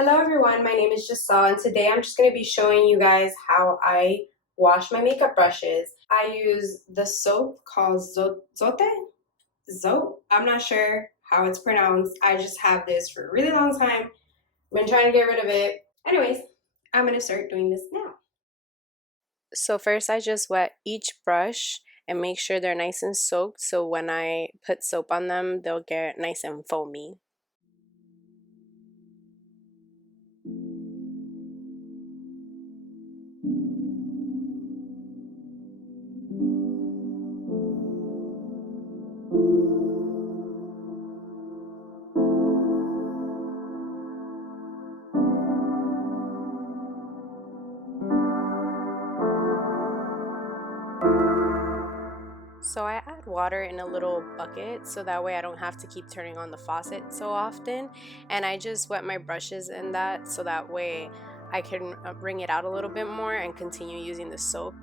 Hello everyone, my name is Gissel, and today I'm just going to be showing you guys how I wash my makeup brushes. I use the soap called Zote? I'm not sure how it's pronounced. I just have this for a really long time. I've been trying to get rid of it. Anyways, I'm going to start doing this now. So first I just wet each brush and make sure they're nice and soaked, so when I put soap on them, they'll get nice and foamy. So I add water in a little bucket so that way I don't have to keep turning on the faucet so often, and I just wet my brushes in that so that way I can wring it out a little bit more and continue using the soap.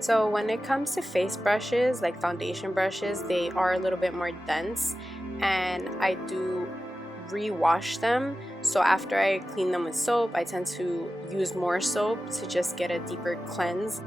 So when it comes to face brushes, like foundation brushes, they are a little bit more dense, and I do rewash them. So after I clean them with soap, I tend to use more soap to just get a deeper cleanse.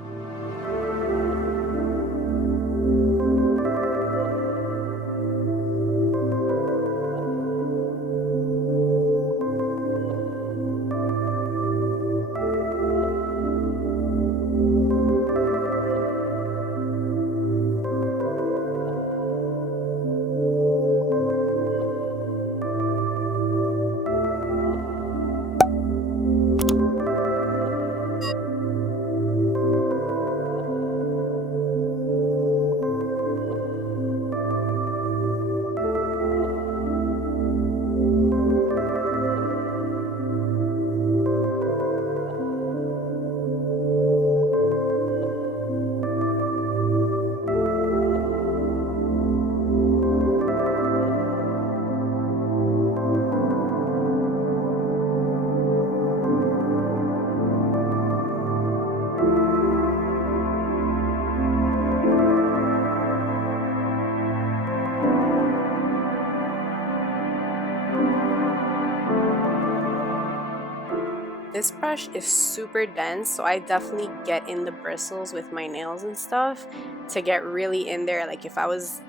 This brush is super dense, so I definitely get in the bristles with my nails and stuff to get really in there, like if I was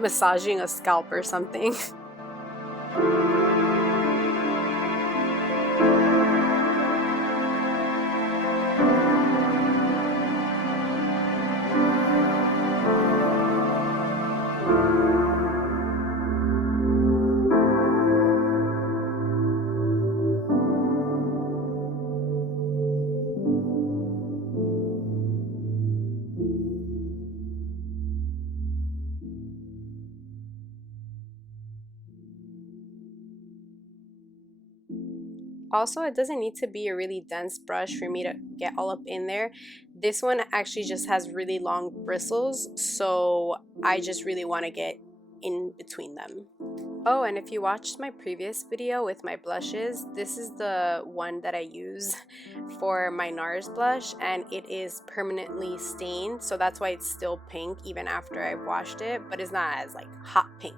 massaging a scalp or something. Also, it doesn't need to be a really dense brush for me to get all up in there. This one actually just has really long bristles, so I just really want to get in between them. Oh, and if you watched my previous video with my blushes, this is the one that I use for my NARS blush, and it is permanently stained, so that's why it's still pink even after I've washed it, but it's not as like hot pink.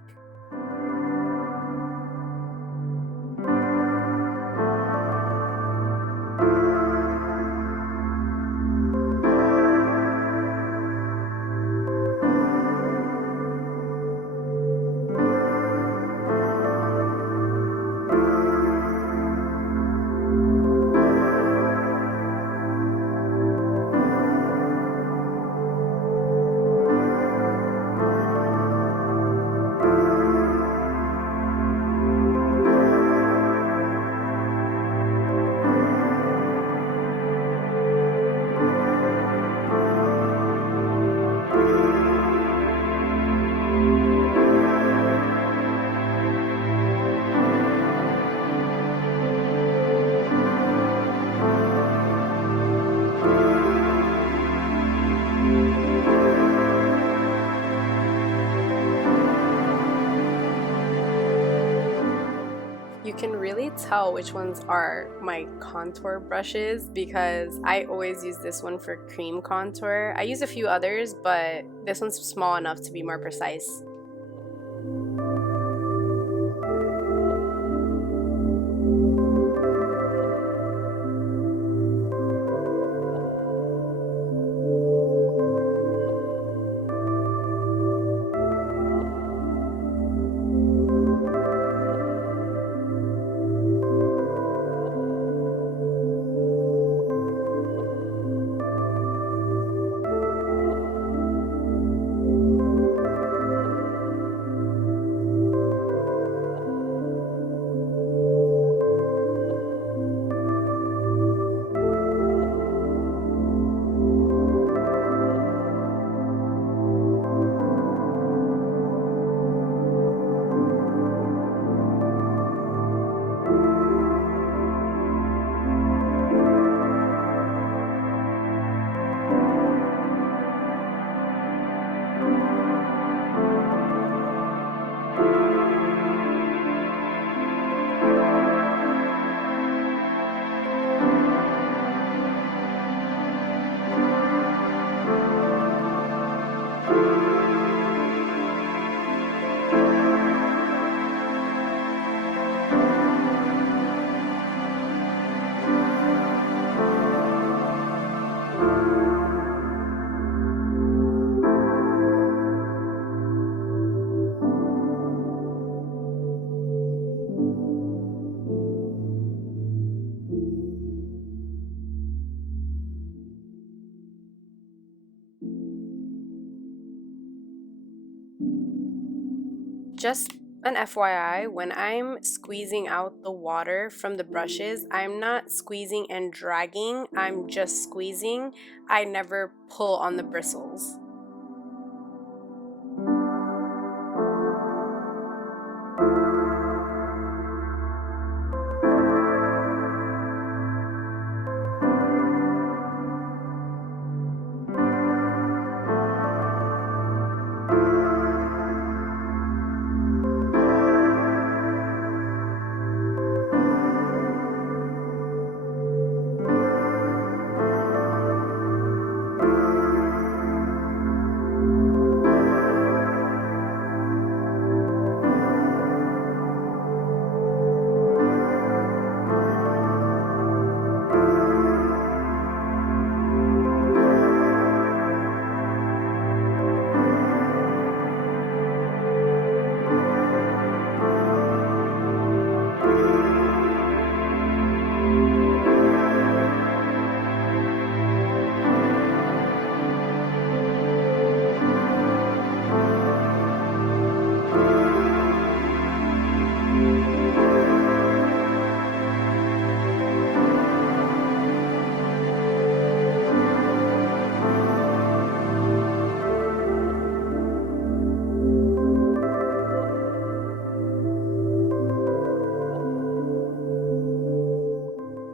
really tell which ones are my contour brushes because I always use this one for cream contour. I use a few others, but this one's small enough to be more precise. Just an FYI, when I'm squeezing out the water from the brushes, I'm not squeezing and dragging, I'm just squeezing. I never pull on the bristles.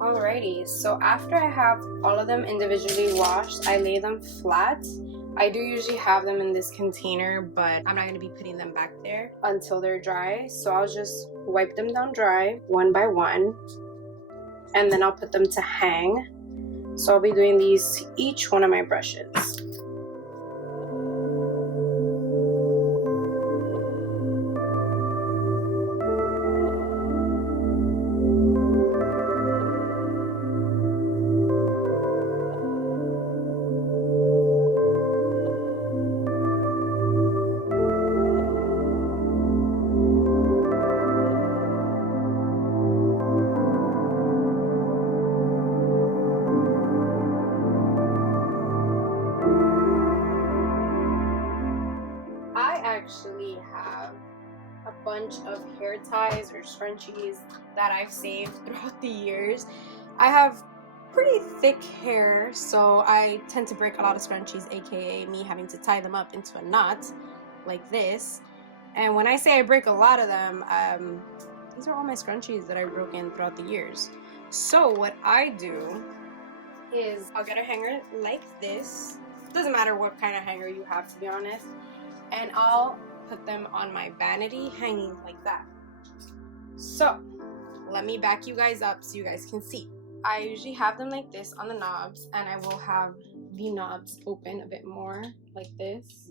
Alrighty, so after I have all of them individually washed, I lay them flat. I do usually have them in this container, but I'm not going to be putting them back there until they're dry. So I'll just wipe them down dry one by one, and then I'll put them to hang. So I'll be doing these to each one of my brushes. Actually have a bunch of hair ties or scrunchies that I've saved throughout the years. I have pretty thick hair, so I tend to break a lot of scrunchies, aka me having to tie them up into a knot like this. And when I say I break a lot of them, these are all my scrunchies that I've broken throughout the years. So what I do is I'll get a hanger like this. Doesn't matter what kind of hanger you have, to be honest. And I'll put them on my vanity hanging like that. So let me back you guys up so you guys can see. I usually have them like this on the knobs, and I will have the knobs open a bit more like this,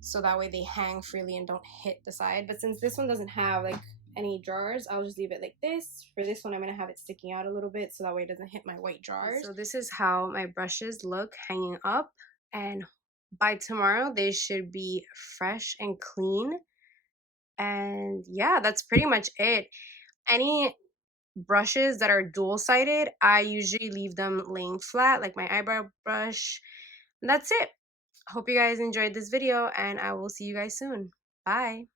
so that way they hang freely and don't hit the side. But since this one doesn't have like any drawers, I'll just leave it like this. For this one, I'm gonna have it sticking out a little bit so that way it doesn't hit my white drawers. So this is how my brushes look hanging up, and by tomorrow they should be fresh and clean. And yeah, that's pretty much it. Any brushes that are dual-sided, I usually leave them laying flat, like my eyebrow brush. And that's it. Hope you guys enjoyed this video, and I will see you guys soon. Bye.